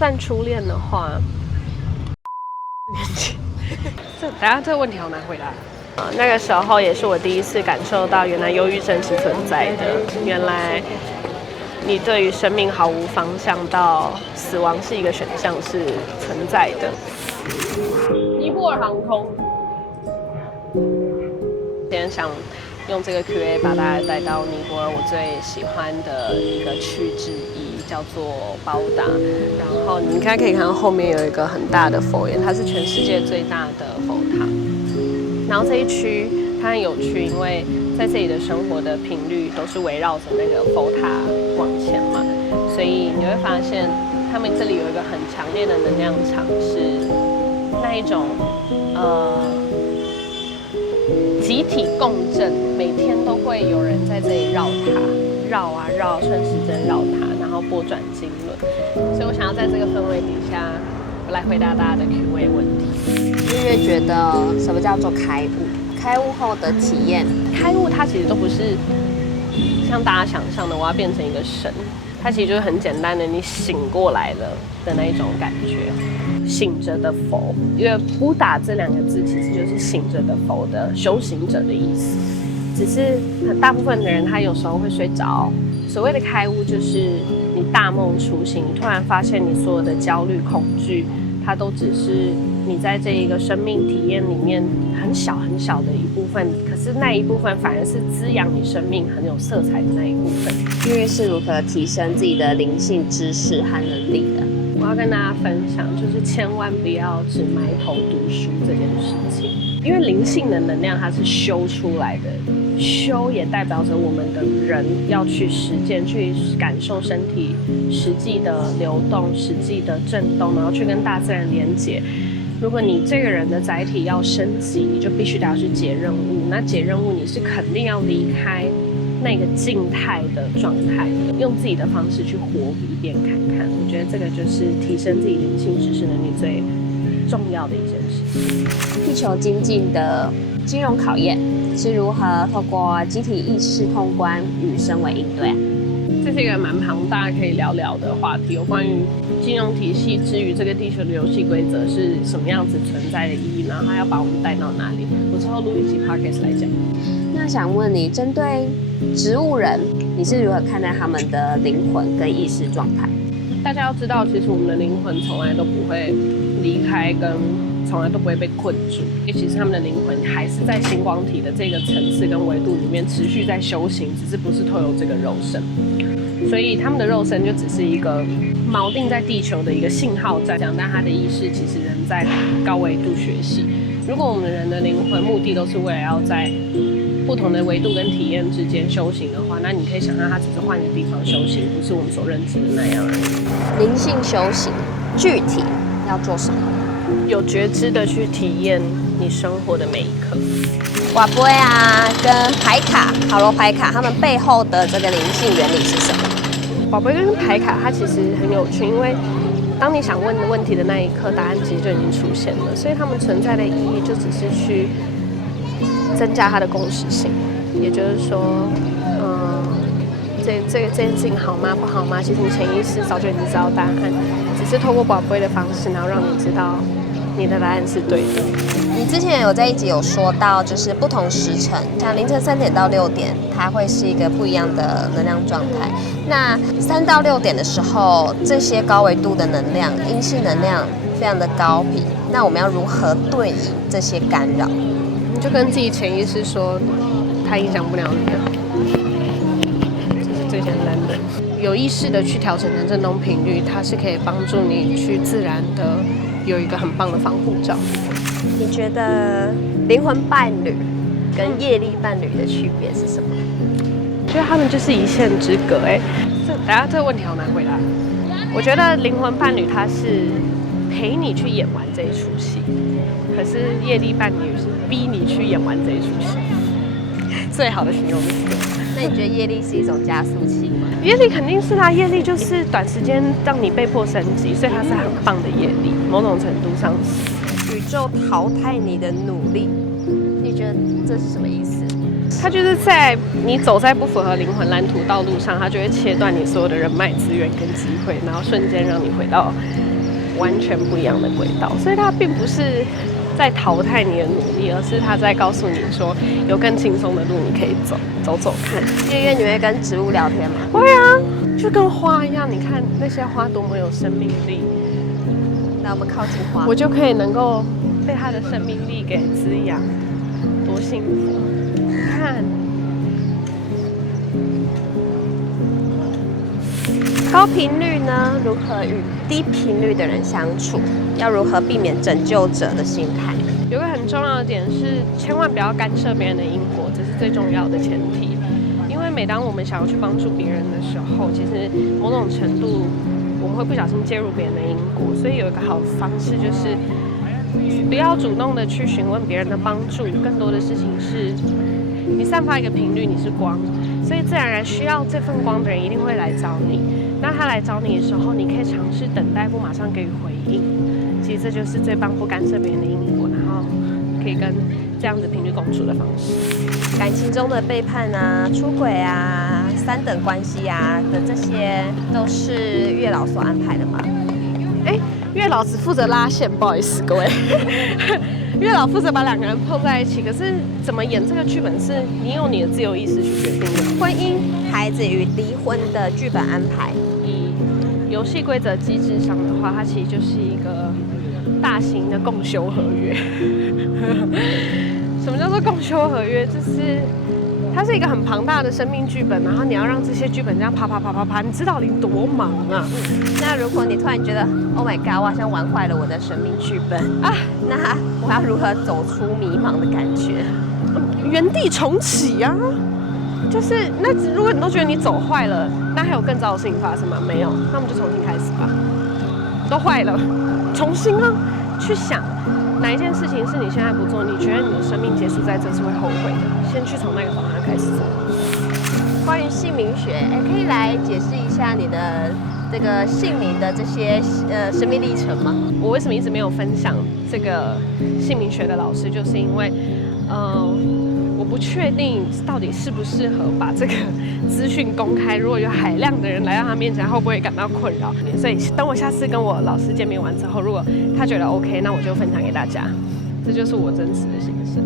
算初恋的话，等下这个问题好难回答。那个时候也是我第一次感受到，原来忧郁症是存在的。原来你对于生命毫无方向，到死亡是一个选项是存在的。尼泊尔航空，今天想用这个 Q&A 把大家带到尼泊尔我最喜欢的一个区之一，叫做包达。然后你应该可以看到后面有一个很大的佛岩，它是全世界最大的佛塔。然后这一区它很有趣，因为在这里的生活的频率都是围绕着那个佛塔往前嘛，所以你会发现他们这里有一个很强烈的能量场，是那一种集体共振，每天都会有人在这里绕塔，绕啊绕，顺时针绕塔，然后拨转经轮。所以我想要在这个氛围底下，我来回答大家的 Q&A 问题。月月觉得什么叫做开悟？开悟后的体验？开悟它其实都不是像大家想象的，我要变成一个神。它其实就是很简单的，你醒过来了的那一种感觉。醒着的佛，因为布达这2个字其实就是醒着的佛的修行者的意思。只是大部分的人他有时候会睡着。所谓的开悟就是你大梦初醒，你突然发现你所有的焦虑、恐惧，它都只是你在这一个生命体验里面很小很小的一部分，可是那一部分反而是滋养你生命很有色彩的那一部分。月月是如何提升自己的灵性知识和能力的？我要跟大家分享，就是千万不要只埋头读书这件事情，因为灵性的能量它是修出来的，修也代表着我们的人要去实践，去感受身体实际的流动、实际的震动，然后去跟大自然连接。如果你这个人的载体要升级，你就必须得要去解任务。那解任务，你是肯定要离开那个静态的状态的，用自己的方式去活一遍看看。我觉得这个就是提升自己灵性知识能力最重要的一件事。地球经济的金融考验是如何透过集体意识通关与身为应对啊？这是一个蛮庞大可以聊聊的话题，有关于金融体系之于这个地球的游戏规则是什么样子存在的意义，然后它要把我们带到哪里？我之后录一集 podcast 来讲。那想问你，针对植物人，你是如何看待他们的灵魂跟意识状态？大家要知道，其实我们的灵魂从来都不会离开，跟从来都不会被困住。其实他们的灵魂还是在星光体的这个层次跟维度里面持续在修行，只是不是透过这个肉身。所以他们的肉身就只是一个锚定在地球的一个信号站，但他的意识其实仍在高维度学习。如果我们人的灵魂目的都是为了要在不同的维度跟体验之间修行的话，那你可以想象它只是换一个地方修行，不是我们所认知的那样而已。灵性修行具体要做什么？有觉知的去体验你生活的每一刻。瓦杯啊，跟牌卡、塔罗牌卡，它们背后的这个灵性原理是什么？宝贝跟牌卡它其实很有趣，因为当你想问的问题的那一刻，答案其实就已经出现了，所以它们存在的意义就只是去增加它的共识性。也就是说，这件事情好吗？不好吗？其实你潜意识早就已经知道答案，只是透过宝贝的方式，然后让你知道你的答案是对的。你之前有在一集有说到，就是不同时辰，像凌晨3点到6点，它会是一个不一样的能量状态。那3到6点的时候，这些高维度的能量、阴性能量非常的高频，那我们要如何对应这些干扰？你就跟自己潜意识说，它影响不了你了，这是最简单的。有意识的去调整你的振动频率，它是可以帮助你去自然的有一个很棒的防护罩。你觉得灵魂伴侣跟业力伴侣的区别是什么？我觉得他们就是一线之隔。等下这个问题好难回答。我觉得灵魂伴侣他是陪你去演完这一出戏，可是业力伴侣是逼你去演完这一出戏。最好的形容词。那你觉得业力是一种加速器吗？业力肯定是啦，业力就是短时间让你被迫升级，所以它是很棒的业力，某种程度上是。宇宙淘汰你的努力，你觉得这是什么意思？它就是在你走在不符合灵魂蓝图道路上，它就会切断你所有的人脉资源跟机会，然后瞬间让你回到完全不一样的轨道，所以它并不是在淘汰你的努力，而是它在告诉你说有更轻松的路你可以走看。月月，你会跟植物聊天吗？会啊，就跟花一样，你看那些花多么有生命力。那我们靠近花，我就可以能够被它的生命力给滋养，多幸福！看，高频率呢，如何与低频率的人相处？要如何避免拯救者的心态？有个很重要的点是，千万不要干涉别人的因果，这是最重要的前提。因为每当我们想要去帮助别人的时候，其实某种程度我们会不小心介入别人的因果，所以有一个好的方式就是不要主动的去询问别人的帮助，更多的事情是你散发一个频率，你是光，所以自然而然需要这份光的人一定会来找你。那他来找你的时候，你可以尝试等待，不马上给予回应。其实这就是最棒不干涉别人的因果，然后可以跟这样子频率共处的方式。感情中的背叛啊、出轨啊、三等关系啊的这些，都是月老所安排的吗？月老只负责拉线，不好意思各位。月老负责把两个人碰在一起，可是怎么演这个剧本是你有你的自由意识去决定的。婚姻、孩子与离婚的剧本安排，以游戏规则机制上的话，它其实就是一个大型的共修合约。什么叫做共修合约？就是它是一个很庞大的生命剧本，然后你要让这些剧本这样啪，你知道你多忙啊？那如果你突然觉得 ，Oh my God， 我好像玩坏了我的生命剧本啊，那我要如何走出迷茫的感觉？原地重启啊！就是那如果你都觉得你走坏了，那还有更糟的事情发生吗？没有，那我们就重新开始吧。都坏了，重新啊，去想哪一件事情是你现在不做，你觉得你的生命结束在这是会后悔的，先去从那个方向开始做。关于姓名学，可以来解释一下你的这个姓名的这些生命历程吗？我为什么一直没有分享这个姓名学的老师，就是因为，我不确定到底适不适合把这个资讯公开。如果有海量的人来到他面前，他会不会感到困扰？所以等我下次跟我老师见面完之后，如果他觉得 OK， 那我就分享给大家。这就是我真实的心声。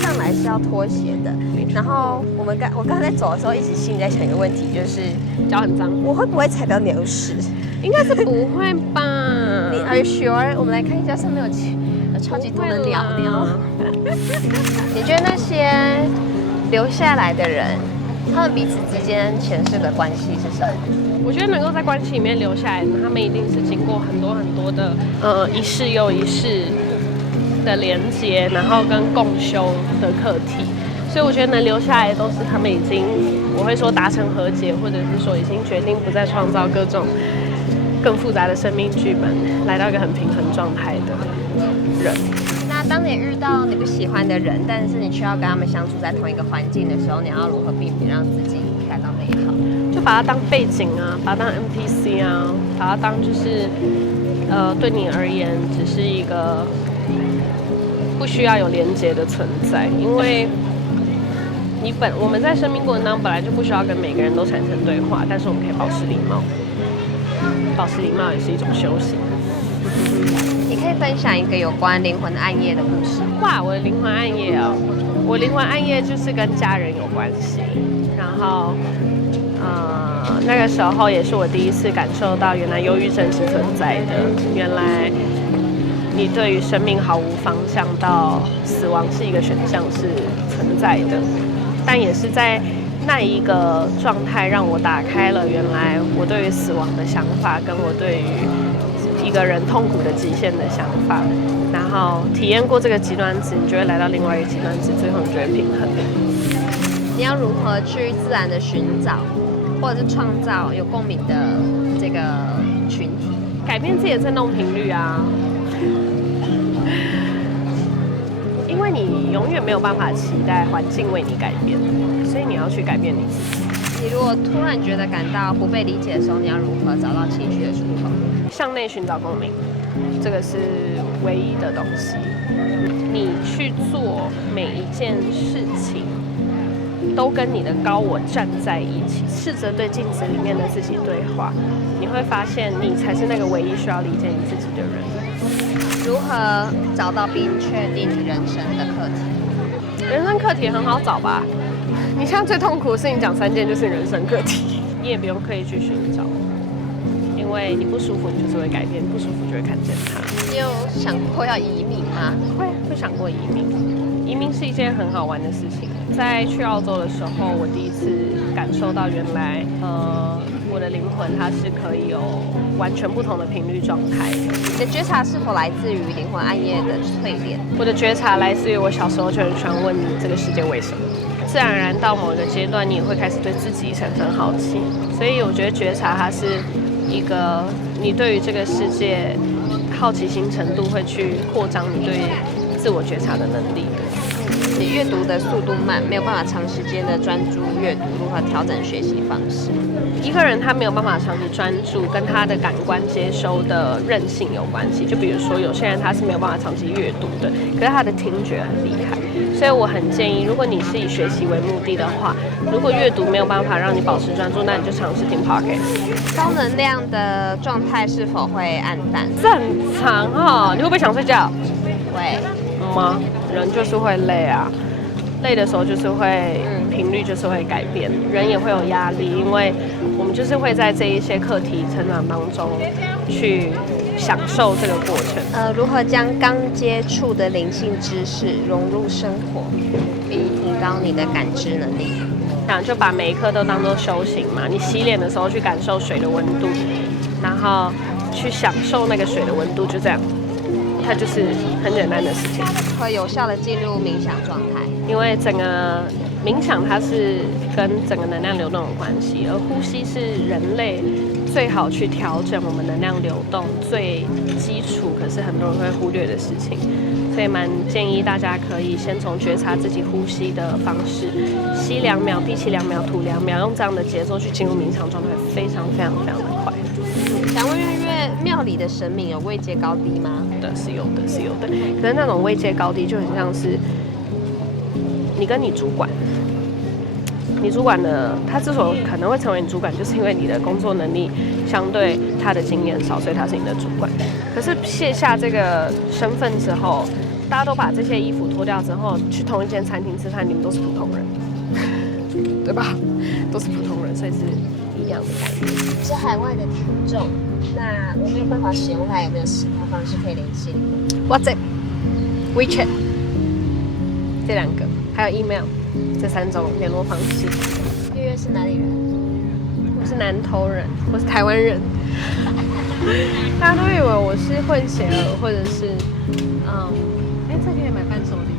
上来是要脱鞋的，然后我刚才走的时候，一直心里在想一个问题，就是脚很脏，我会不会踩到鸟屎？应该是不会吧？你 Are you sure？ 我们来看一下上面有超级多的鸟。你觉得那些留下来的人，他们彼此之间前世的关系是什么？我觉得能够在关系里面留下来的，他们一定是经过很多的一世又一世的连接，然后跟共修的课题。所以我觉得能留下来的都是他们已经，我会说达成和解，或者是说已经决定不再创造各种更复杂的生命剧本，来到一个很平衡状态的人。那当你遇到你不喜欢的人，但是你需要跟他们相处在同一个环境的时候，你要如何避免让自己踩到那一套？就把它当背景啊，把它当 NPC 啊，把它当就是对你而言只是一个不需要有连结的存在，因为我们在生命过程当中本来就不需要跟每个人都产生对话，但是我们可以保持礼貌，保持礼貌也是一种修行。你可以分享一个有关灵魂暗夜的故事。哇，我的灵魂暗夜啊，我灵魂暗夜就是跟家人有关系，然后那个时候也是我第一次感受到原来忧郁症是存在的，原来你对于生命毫无方向到死亡是一个选项是存在的，但也是在那一个状态让我打开了原来我对于死亡的想法，跟我对于一个人痛苦的极限的想法，然后体验过这个极端值，你就会来到另外一个极端值，最后你就会平衡。你要如何去自然的寻找，或者是创造有共鸣的这个群体，改变自己的振动频率啊？因为你永远没有办法期待环境为你改变，所以你要去改变你自己。你如果突然觉得感到不被理解的时候，你要如何找到情绪的出口？向内寻找共鸣，这个是唯一的东西。你去做每一件事情，都跟你的高我站在一起，试着对镜子里面的自己对话，你会发现你才是那个唯一需要理解你自己的人。如何找到并确定人生的课题？人生课题很好找吧？你现在最痛苦的事情讲3件就是人生课题，你也不用刻意去寻找，因为你不舒服，你就是会改变，不舒服就会看见它。你有想过要移民吗？会想过移民。移民是一件很好玩的事情。在去澳洲的时候，我第一次感受到原来，我的灵魂它是可以有完全不同的频率状态的。你的觉察是否来自于灵魂暗夜的淬炼？我的觉察来自于我小时候就很喜欢问这个世界为什么。自然而然到某一个阶段，你也会开始对自己产生好奇。所以我觉得觉察它是一个你对于这个世界好奇心程度会去扩张你对自我觉察的能力。你阅读的速度慢，没有办法长时间的专注阅读，如何调整学习方式？一个人他没有办法长期专注，跟他的感官接收的韧性有关系。就比如说，有些人他是没有办法长期阅读的，可是他的听觉很厉害。所以我很建议，如果你是以学习为目的的话，如果阅读没有办法让你保持专注，那你就尝试听 podcast。高能量的状态是否会暗淡？正常哈，你会不会想睡觉？会。吗？人就是会累啊，累的时候就是会频率就是会改变，人也会有压力，因为我们就是会在这一些课题成长当中去享受这个过程。如何将刚接触的灵性知识融入生活，并提高你的感知能力？就把每一刻都当作修行嘛。你洗脸的时候去感受水的温度，然后去享受那个水的温度，就这样。它就是很简单的事情，会有效的进入冥想状态。因为整个冥想它是跟整个能量流动有关系，而呼吸是人类最好去调整我们能量流动最基础，可是很多人会忽略的事情。所以蛮建议大家可以先从觉察自己呼吸的方式，吸2秒，闭气2秒，吐2秒，用这样的节奏去进入冥想状态，非常非常非常的快。想问月月，庙里的神明有位阶高低吗？是有的，是有的。可是那种位阶高低就很像是你跟你主管，你主管的他之所以可能会成为你主管，就是因为你的工作能力相对他的经验少，所以他是你的主管。可是卸下这个身份之后，大家都把这些衣服脱掉之后，去同一间餐厅吃饭，你们都是普通人，对吧？都是普通人，所以是一样的概念。是海外的听众，那我没有办法使用它，有没有其他方式可以联系你？WhatsApp、WeChat 这2个，还有 email 这3种联络方式。月月是哪里人？我是南投人，我是台湾人。大家都以为我是混血儿，或者是这可以买伴手礼。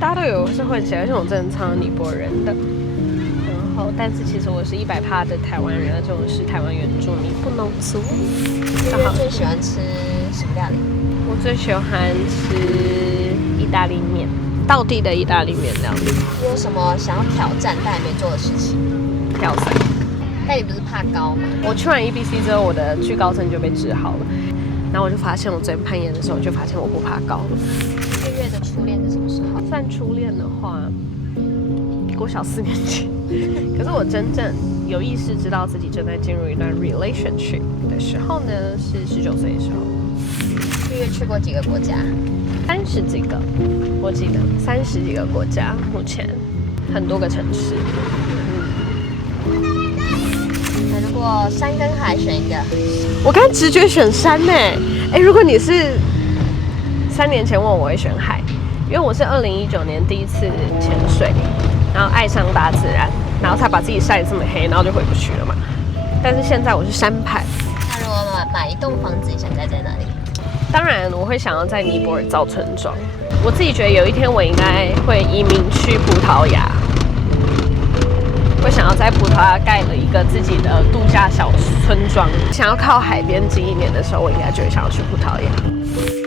大家都以为我是混血，而且我真的超尼泊尔人的。然后，但是其实我是100%的台湾人，而且我是台湾原住民，不农族。月月最喜欢吃什么料理？我最喜欢吃意大利面，道地的意大利面料理。你有什么想要挑战但还没做的事情？跳伞。但你不是怕高吗？我去完 EBC 之后，我的惧高症就被治好了。然后我就发现，我昨天攀岩的时候，就发现我不怕高了。月月的初恋是什么时候？算初恋的话，国小4年级。可是我真正有意识知道自己正在进入一段 relationship 的时候呢，是19岁的时候。月月去过几个国家？30几个，我记得30几个国家，目前很多个城市。那如果山跟海选一个，我刚直觉选山呢。如果你是3年前问我会选海，因为我是2019年第一次潜水，然后爱上大自然，然后才把自己晒得这么黑，然后就回不去了嘛。但是现在我是山派。那如果买一栋房子，你想在哪里？当然，我会想要在尼泊尔造村庄。我自己觉得有一天我应该会移民去葡萄牙，我想要在葡萄牙盖了一个自己的度假小村庄。想要靠海边近一点的时候，我应该就会想要去葡萄牙。